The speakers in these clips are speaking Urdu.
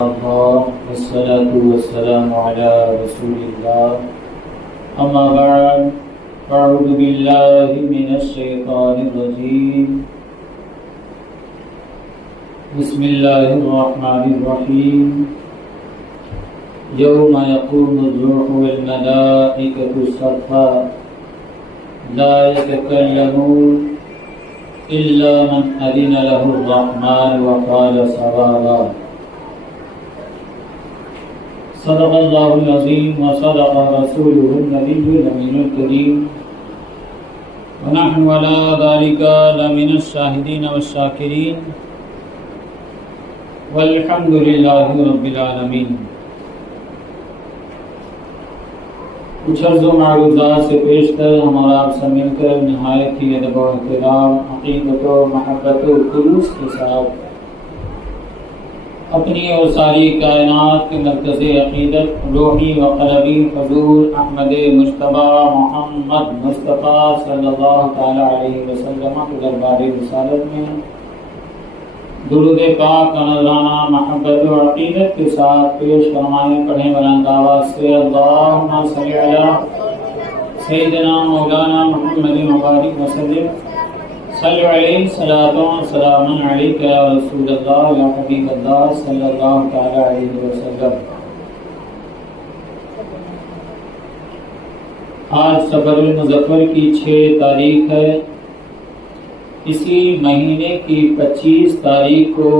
والصلاة والسلام على رسول الله أما بعد أعوذ بالله من الشيطان الرجيم بسم الله الرحمن الرحيم يوم يقوم الروح والملائكة صفا لا يتكلمون إلا من أذن له الرحمن وقال صوابا صدق الله العظيم وصدق رسوله النبي الأمين الكريم ونحن على ذلك لمن الشاهدين والشاكرين والحمد لله رب العالمين۔ کچھ عرض و معروضات سے پیش کر ہمارا آپ سے مل کر نہایت ہی ادب و احترام، عقیدت و محبت و خلوص کے ساتھ اپنی اور ساری کائنات کے مرکز عقیدت روحی و قلبی حضور احمد مجتبی محمد مصطفیٰ صلی اللہ تعالی علیہ وسلم کے دربار رسالت میں درود پاک کا نذرانہ محبت و عقیدت کے ساتھ پیش فرمائیں، پڑھیں بلند آواز سے اللہم صلی علی سیدنا مولانا محمد مبارک وسلم صلی علیہ صلاۃ و سلام علیک یا رسول اللہ یا حبیب اللہ صلی اللہ تعالی علیہ وسلم۔ آج صفر المظفر کی 6 تاریخ ہے۔ اسی مہینے کی 25 تاریخ کو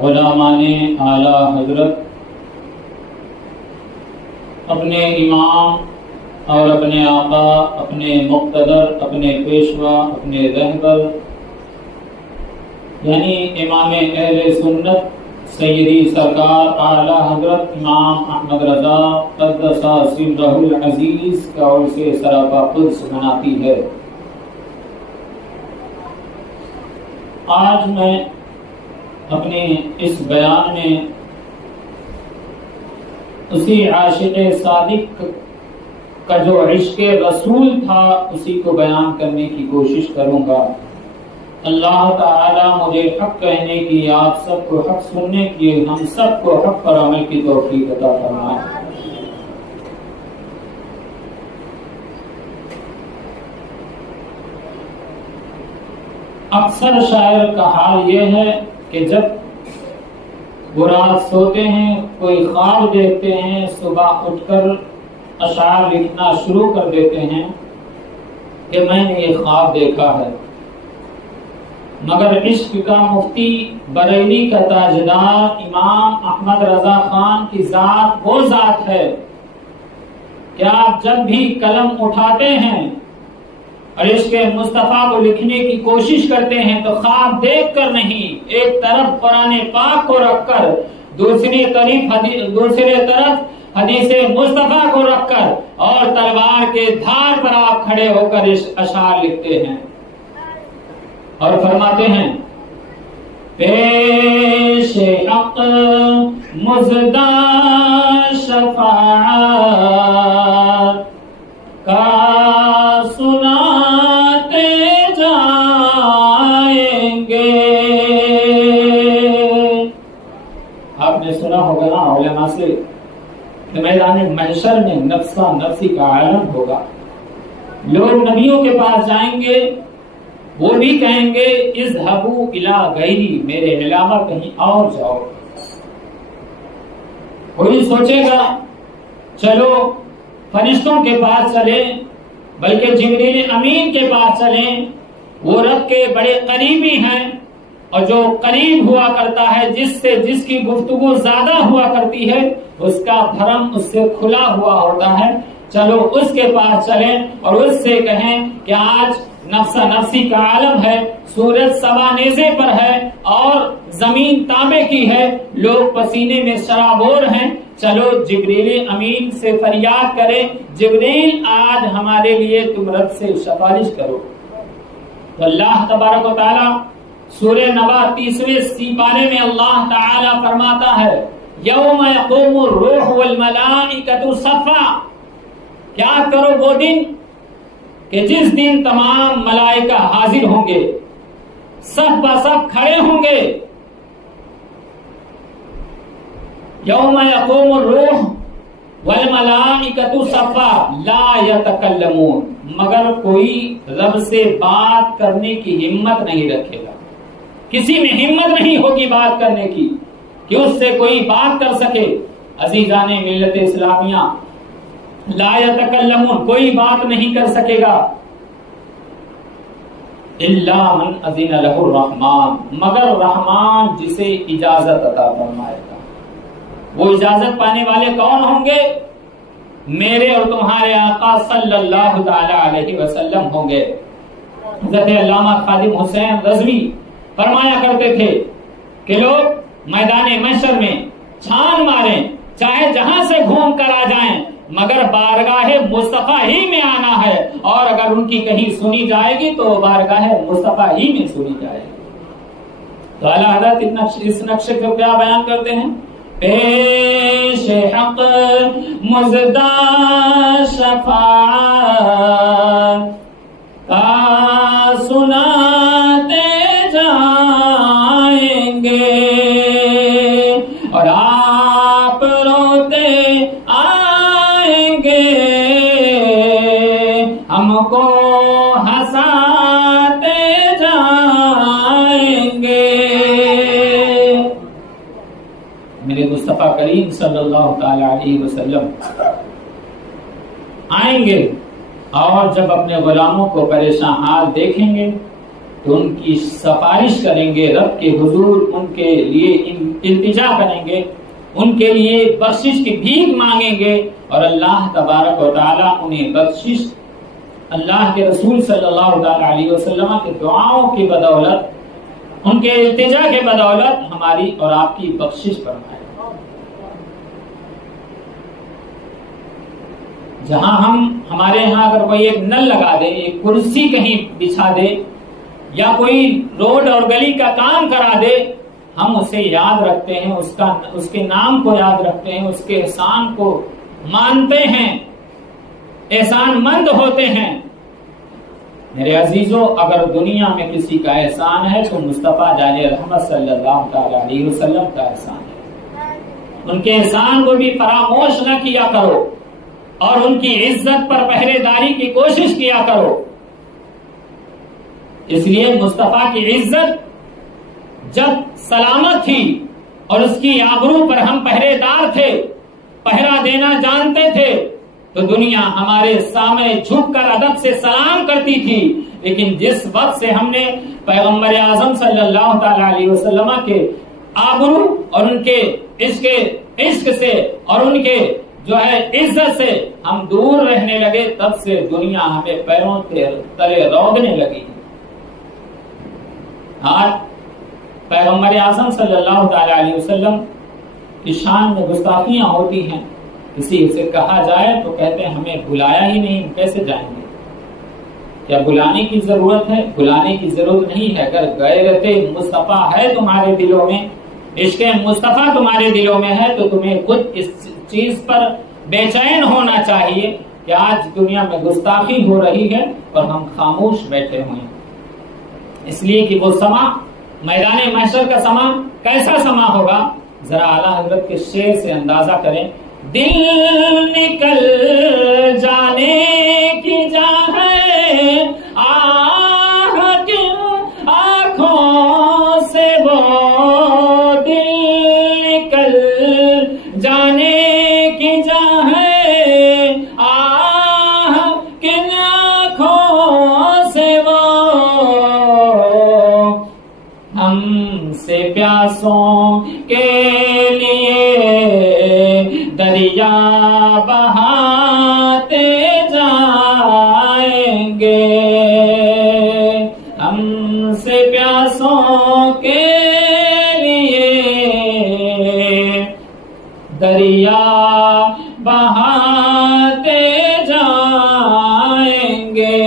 غلامان اعلی حضرت اپنے امام اور اپنے آقا، اپنے مقتدر، اپنے پیشوا، اپنے رہبر یعنی امام اہل سنت سیدی سرکار اعلی حضرت امام احمد رضا قدس سرہ العزیز کا عرس سراپا قدس مناتی ہے۔ آج میں اپنے اس بیان میں اسی عاشق صادق کا جو عشق رسول تھا اسی کو بیان کرنے کی کوشش کروں گا۔ اللہ تعالی مجھے حق کہنے کی، آپ سب کو حق سننے کی، ہم سب کو حق پر عمل کی توفیق عطا فرمائے۔ اکثر شاعر کا حال یہ ہے کہ جب وہ رات سوتے ہیں، کوئی خواب دیکھتے ہیں، صبح اٹھ کر اشعار لکھنا شروع کر دیتے ہیں کہ میں نے یہ خواب دیکھا ہے۔ مگر عشق کا مفتی بریلی کا تاجدار امام احمد رضا خان کی ذات وہ ذات ہے کہ آپ جب بھی قلم اٹھاتے ہیں اور عشق مصطفیٰ کو لکھنے کی کوشش کرتے ہیں تو خواب دیکھ کر نہیں، ایک طرف قرآن پاک کو رکھ کر دوسری طرف حدیث مصطفیٰ کو رکھ کر اور تلوار کے دھار پر آپ کھڑے ہو کر اشعار لکھتے ہیں اور فرماتے ہیں پیش حق مزدہ شفاعت کا سناتے جائیں گے۔ آپ نے سنا ہوگا نا علماء سے کہ میدان محشر میں نفسا نفسی کا عالم ہوگا، لوگ نبیوں کے پاس جائیں گے، وہ بھی کہیں گے اذهبوا الی غیری، میرے علاوہ کہیں اور جاؤ۔ کوئی سوچے گا چلو فرشتوں کے پاس چلیں، بلکہ جبریل امین کے پاس چلیں، وہ رب کے بڑے قریبی ہیں اور جو قریب ہوا کرتا ہے، جس کی گفتگو زیادہ ہوا کرتی ہے، اس کا بھرم اس سے کھلا ہوا ہوتا ہے، چلو اس کے پاس چلیں اور اس سے کہیں کہ آج نفسا نفسی کا عالم ہے، سورج سوا نیزے پر ہے اور زمین تانبے کی ہے، لوگ پسینے میں شرابور ہیں، چلو جبریل امین سے فریاد کریں، جبریل آج ہمارے لیے تم رب سے سفارش کرو۔ تو اللہ تبارک و تعالی سورہ نبا 30ویں پارے میں اللہ تعالی فرماتا ہے یوم یقوم الروح والملائکۃ صفا، کیا کرو وہ دن کہ جس دن تمام ملائکہ حاضر ہوں گے، سب بسب کھڑے ہوں گے، یوم یقوم الروح والملائکۃ صفا لا یتکلمون، مگر کوئی رب سے بات کرنے کی ہمت نہیں رکھے گا، کسی میں ہمت نہیں ہوگی بات کرنے کی کہ اس سے کوئی بات کر سکے۔ عزیزان ملت اسلامیہ، لا یتکلمون، کوئی بات نہیں کر سکے گا، الا من اذن لہ الرحمن، مگر رحمان جسے اجازت عطا فرمائے گا۔ وہ اجازت پانے والے کون ہوں گے؟ میرے اور تمہارے آقا صلی اللہ تعالی علیہ وسلم ہوں گے۔ حضرت علامہ خادم حسین رضوی فرمایا کرتے تھے کہ لوگ میدان محشر میں چھان ماریں، چاہے جہاں سے گھوم کر آ جائیں، مگر بارگاہ مصطفیٰ ہی میں آنا ہے، اور اگر ان کی کہیں سنی جائے گی تو بارگاہ مصطفیٰ ہی میں سنی جائے گی۔ تو اعلیٰ حضرت اس نقشے کو کیا بیان کرتے ہیں؟ پیش حق مزدہ شفاعت کا سناتے جائیں گے، اور آپ روتے آئیں گے، ہم کو ہنساتے جائیں گے۔ میرے مصطفیٰ کریم صلی اللہ تعالی علیہ وسلم آئیں گے، اور جب اپنے غلاموں کو پریشان حال دیکھیں گے تو ان کی سفارش کریں گے، رب کے حضور ان کے لیے التجا کریں گے، ان کے لیے بخشش کی بھیک مانگیں گے، اور اللہ تبارک و تعالی انہیں بخشش اللہ کے رسول صلی اللہ علیہ وسلم کے دعاؤں کی بدولت، ان کے التجا کے بدولت ہماری اور آپ کی بخشش فرمائے۔ جہاں ہمارے یہاں اگر کوئی ایک نل لگا دے، ایک کرسی کہیں بچھا دے، یا کوئی روڈ اور گلی کا کام کرا دے، ہم اسے یاد رکھتے ہیں، اس کے نام کو یاد رکھتے ہیں، اس کے احسان کو مانتے ہیں، احسان مند ہوتے ہیں۔ میرے عزیزوں، اگر دنیا میں کسی کا احسان ہے تو مصطفیٰ جان رحمت صلی اللہ تعالی علیہ وسلم کا احسان ہے۔ ان کے احسان کو بھی فراموش نہ کیا کرو، اور ان کی عزت پر پہرے داری کی کوشش کیا کرو۔ اس لیے مصطفیٰ کی عزت جب سلامت تھی اور اس کی آبرو پر ہم پہرے دار تھے، پہرا دینا جانتے تھے، تو دنیا ہمارے سامنے جھک کر ادب سے سلام کرتی تھی، لیکن جس وقت سے ہم نے پیغمبر اعظم صلی اللہ تعالی علیہ وسلم کے آبرو اور ان کے عشق سے اور ان کے جو ہے عزت سے ہم دور رہنے لگے، تب سے دنیا ہمیں پیروں تلے رونگنے لگی۔ آج پیغمبر اعظم صلی اللہ تعالی علیہ وسلم کی شان میں گستاخیاں ہوتی ہیں، کسی سے کہا جائے تو کہتے ہیں ہمیں بلایا ہی نہیں، کیسے جائیں گے؟ کیا بلانے کی ضرورت ہے؟ بلانے کی ضرورت نہیں ہے۔ اگر غیرت مصطفیٰ ہے تمہارے دلوں میں، عشق مصطفیٰ تمہارے دلوں میں ہے، تو تمہیں خود اس چیز پر بے چین ہونا چاہیے کہ آج دنیا میں گستاخی ہو رہی ہے اور ہم خاموش بیٹھے ہوئے ہیں۔ اس لیے کہ وہ سما، میدان محشر کا سما کیسا سما ہوگا، ذرا اعلیٰ حضرت کے شعر سے اندازہ کریں۔ دل نکل جانے کی جا ہے، آہ کن آنکھوں سے وہ دل نکل جانے کی جا ہے، آہ کن آنکھوں سے وہ ہم سے پیاسوں کے لیے دریا بہاتے جائیں گے، ہم سے پیاسوں کے لیے دریا بہاتے جائیں گے۔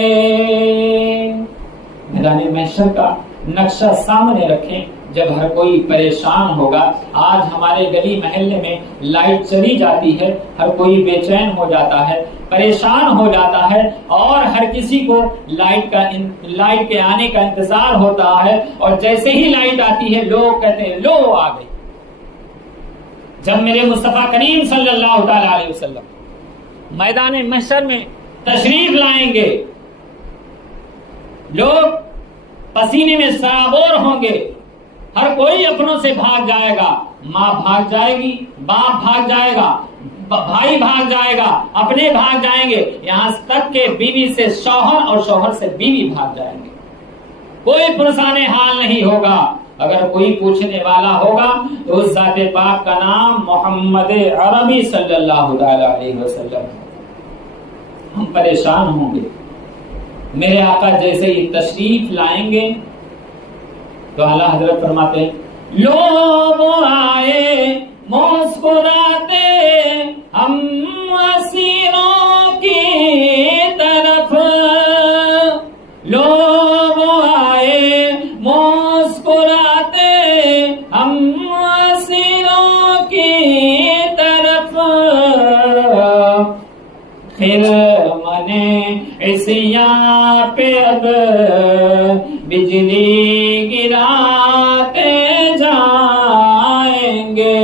میدان محشر کا نقشہ سامنے رکھیں، جب ہر کوئی پریشان ہوگا۔ آج ہمارے گلی محلے میں لائٹ چلی جاتی ہے، ہر کوئی بے چین ہو جاتا ہے، پریشان ہو جاتا ہے، اور ہر کسی کو لائٹ کے آنے کا انتظار ہوتا ہے، اور جیسے ہی لائٹ آتی ہے لوگ کہتے ہیں لو آ گئی۔ جب میرے مصطفیٰ کریم صلی اللہ تعالی علیہ وسلم میدان محشر میں تشریف لائیں گے، لوگ پسینے میں سرابور ہوں گے، ہر کوئی اپنوں سے بھاگ جائے گا، ماں بھاگ جائے گی، باپ بھاگ جائے گا، بھائی بھاگ جائے گا، اپنے بھاگ جائیں گے، یہاں تک کہ بیوی سے شوہر اور شوہر سے بیوی بھاگ جائیں گے، کوئی پرسان حال نہیں ہوگا۔ اگر کوئی پوچھنے والا ہوگا تو اس ذات پاک کا نام محمد عربی صلی اللہ علیہ وسلم، ہم پریشان ہوں گے۔ میرے آقا جیسے ہی تشریف لائیں گے تو اعلیٰ حضرت فرماتے ہیں لوگ آئے مسکراتے ہم اسیروں کی طرف، لوگ آئے مسکراتے ہم اسیروں کی طرف، خرمن عصیاں پہ اب بجلی گراتے جائیں گے۔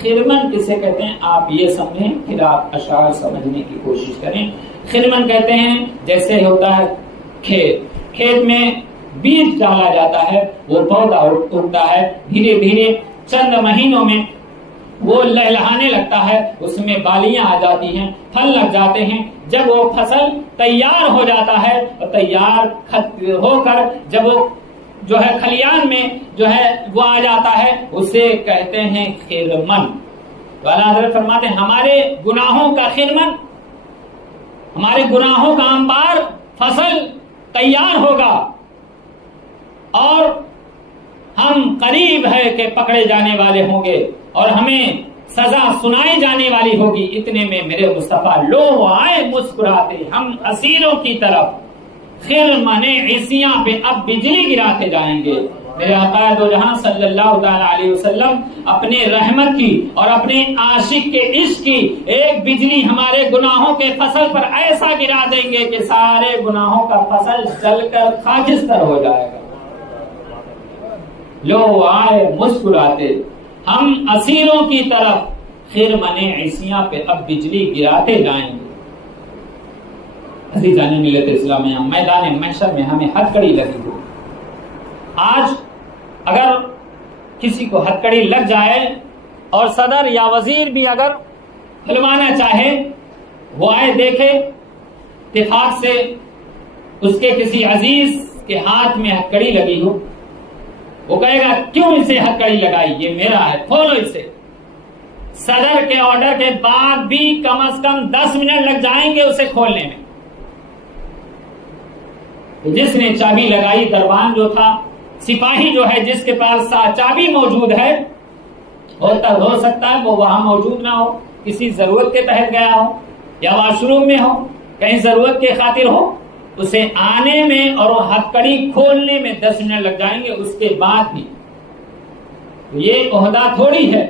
خرمن کسے کہتے ہیں آپ یہ سمجھیں، پھر آپ اشعار سمجھنے کی کوشش کریں۔ خرمن کہتے ہیں جیسے ہوتا ہے کھیت میں بیج ڈالا جاتا ہے، وہ پودا اگتا ہے، دھیرے دھیرے چند مہینوں میں وہ لہلہانے لگتا ہے، اس میں بالیاں آ جاتی ہیں، پھل لگ جاتے ہیں، جب وہ فصل تیار ہو جاتا ہے اور تیار ہو کر جب وہ جو ہے کھلیان میں جو ہے وہ آ جاتا ہے، اسے کہتے ہیں خرمن۔ تو اعلیٰ حضرت فرماتے ہیں ہمارے گناہوں کا خرمن، ہمارے گناہوں کا انبار فصل تیار ہوگا اور ہم قریب ہے کہ پکڑے جانے والے ہوں گے اور ہمیں سزا سنائی جانے والی ہوگی۔ اتنے میں میرے مصطفیٰ لوگ آئے مسکراتے ہم اسیروں کی طرف، خرمن عصیاں پہ اب بجلی گراتے جائیں گے۔ میرے آقا دو جہاں صلی اللہ تعالی علیہ وسلم اپنے رحمت کی اور اپنے عاشق کے عشق کی ایک بجلی ہمارے گناہوں کے فصل پر ایسا گرا دیں گے کہ سارے گناہوں کا فصل جل کر خاکستر ہو جائے گا۔ لو آئے مسکراتے ہم اسیروں کی طرف، خرمن عصیاں پہ اب بجلی گراتے جائیں گے۔ عزیزان ملت اسلامیہ، میدان محشر میں ہمیں ہتھکڑی لگی ہو۔ آج اگر کسی کو ہتھکڑی لگ جائے اور صدر یا وزیر بھی اگر کھلوانا چاہے، وہ آئے دیکھے اتفاق سے اس کے کسی عزیز کے ہاتھ میں ہتھکڑی لگی ہو، وہ کہے گا کیوں اسے ہتھکڑی لگائی، یہ میرا ہے، کھولو اسے۔ صدر کے آرڈر کے بعد بھی کم از کم 10 منٹ لگ جائیں گے اسے کھولنے میں۔ جس نے چابی لگائی، دربان جو تھا، سپاہی جو ہے جس کے پاس چابی موجود ہے، ہو سکتا ہے وہ وہاں موجود نہ ہو، کسی ضرورت کے تحت گیا ہو یا واش روم میں ہو، کہیں ضرورت کے خاطر ہو، اسے آنے میں اور وہ ہتھکڑی کھولنے میں 10 منٹ لگ جائیں گے۔ اس کے بعد بھی یہ عہدہ تھوڑی ہے،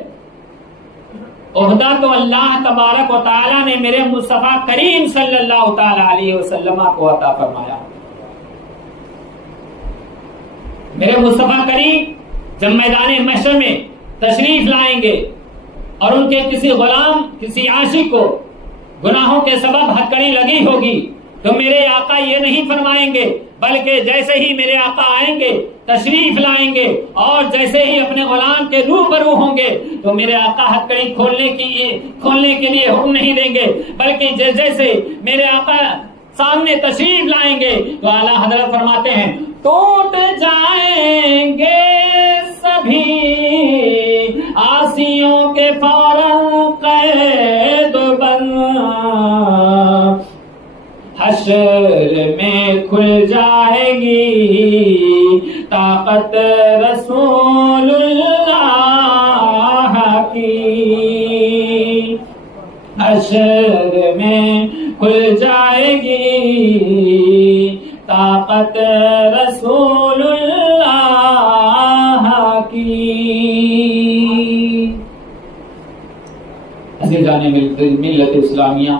عہدہ تو اللہ تبارک و تعالی نے میرے مصطفیٰ کریم صلی اللہ تعالی علیہ وسلم کو عطا فرمایا۔ میرے مصطفیٰ کریم جب میدان محشر میں تشریف لائیں گے اور ان کے کسی غلام، کسی عاشق کو گناہوں کے سبب ہتھکڑی لگی ہوگی تو میرے آقا یہ نہیں فرمائیں گے، بلکہ جیسے ہی میرے آقا آئیں گے، تشریف لائیں گے اور جیسے ہی اپنے غلام کے روبرو ہوں گے تو میرے آقا ہتھکڑی کھولنے کے لیے حکم نہیں دیں گے، بلکہ جیسے میرے آقا سامنے تشریف لائیں گے تو اعلیٰ حضرت فرماتے ہیں ٹوٹ جائیں گے سبھی آسیوں کے فوراً قید بند، حشر میں کھل جائے گی طاقت رسول اللہ کی، حشر میں کھل جائے گی طاقت رسول اللہ کی۔ عزیزان ملت اسلامیہ،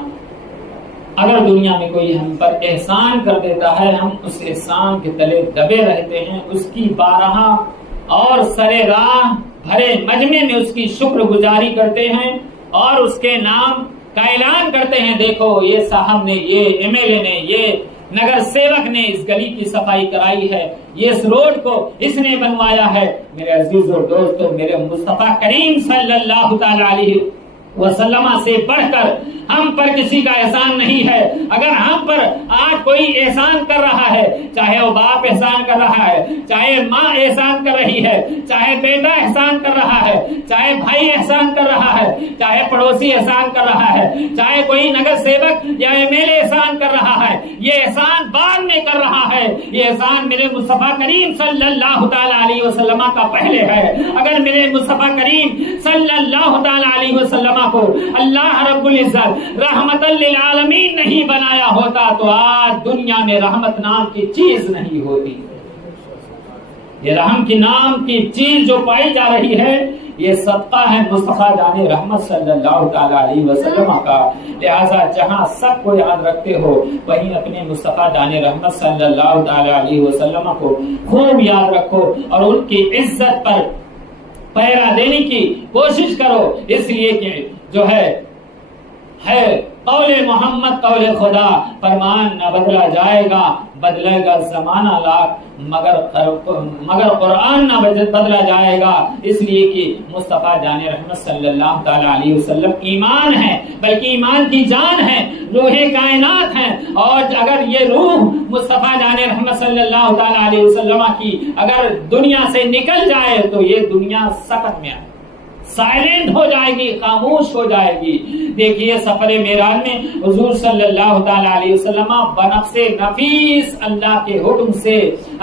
اگر دنیا میں کوئی ہم پر احسان کر دیتا ہے، ہم اس احسان کے تلے دبے رہتے ہیں، اس کی بارہا اور سرے راہ بھرے مجمع میں اس کی شکر گزاری کرتے ہیں اور اس کے نام کا اعلان کرتے ہیں، دیکھو یہ صاحب نے، یہ ایم ایل اے نے، یہ نگر سیوک نے اس گلی کی صفائی کرائی ہے، یہ اس روڈ کو اس نے بنوایا ہے۔ میرے عزیز اور دوستو، میرے مصطفیٰ کریم صلی اللہ تعالی علیہ وسلم سے بڑھ کر ہم پر کسی کا احسان نہیں ہے۔ اگر ہم پر آج کوئی احسان کر رہا ہے، چاہے وہ باپ احسان کر رہا ہے، چاہے ماں احسان کر رہی ہے، چاہے بیٹا احسان کر رہا ہے، چاہے بھائی احسان کر رہا ہے، چاہے پڑوسی احسان کر رہا ہے، چاہے کوئی نگر سیوک یا ایم ایل اے احسان کر رہا ہے، یہ احسان بعد میں کر رہا ہے، یہ احسان میرے مصطفیٰ کریم صلی اللہ تعالی علیہ وسلم کا پہلے ہے۔ اگر میرے مصطفیٰ کریم صلی اللہ تعالی علیہ وسلم کو اللہ رب العزت رحمت للعالمین نہیں بنایا ہوتا تو آج دنیا میں رحمت نام کی چیز نہیں ہوتی۔ یہ رحم کی نام کی چیز جو پائی جا رہی ہے، یہ صدقہ ہے مصطفیٰ جان رحمت صلی اللہ تعالی علیہ وسلم کا۔ لہذا جہاں سب کو یاد رکھتے ہو، وہیں اپنے مصطفیٰ جان رحمت صلی اللہ تعالی علیہ وسلم کو خوب یاد رکھو اور ان کی عزت پر پہرا دینے کی کوشش کرو، اس لیے کہ جو ہے قول محمد قول خدا، فرمان نہ بدلا جائے گا، بدلے گا زمانہ لاکھ، مگر قرآن نہ بدلا جائے گا، اس لیے کہ مصطفیٰ جان رحمت صلی اللہ تعالی علیہ وسلم ایمان ہے، بلکہ ایمان کی جان ہے، روح کائنات ہے، اور اگر یہ روح مصطفیٰ جان رحمت صلی اللہ تعالی علیہ وسلم کی اگر دنیا سے نکل جائے تو یہ دنیا سکت میں سائلنٹ ہو جائے گی، خاموش ہو جائے گی۔ دیکھیے سفر معراج میں حضور صلی اللہ تعالی علیہ وسلم بنفس نفیس اللہ کے حکم سے،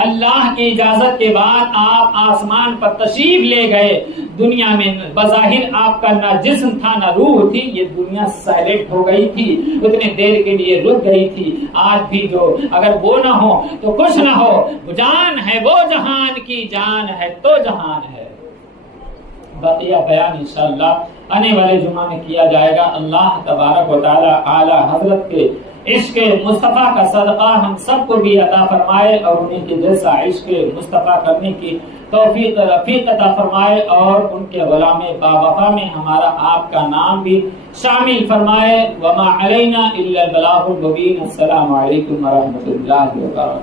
اللہ کی اجازت کے بعد آپ آسمان پر تشریف لے گئے۔ دنیا میں بظاہر آپ کا نہ جسم تھا نہ روح تھی، یہ دنیا سائلنٹ ہو گئی تھی، اتنے دیر کے لیے رک گئی تھی۔ آج بھی جو اگر وہ نہ ہو تو کچھ نہ ہو، جان ہے وہ جہان کی جان ہے تو جہان ہے۔ بقیہ بیان انشاءاللہ آنے والے جمعہ میں کیا جائے گا۔ اللہ تبارک و تعالی اعلی حضرت کے عشق مصطفیٰ کا صدقہ ہم سب کو بھی عطا فرمائے اور انہیں کے جیسا عشق مصطفیٰ کرنے کی توفیق رفیق عطا فرمائے اور ان کے غلام باوفا میں ہمارا آپ کا نام بھی شامل فرمائے۔ وما علینا الا البلاغ المبین۔ السلام علیکم ورحمۃ اللہ وبرکاتہ۔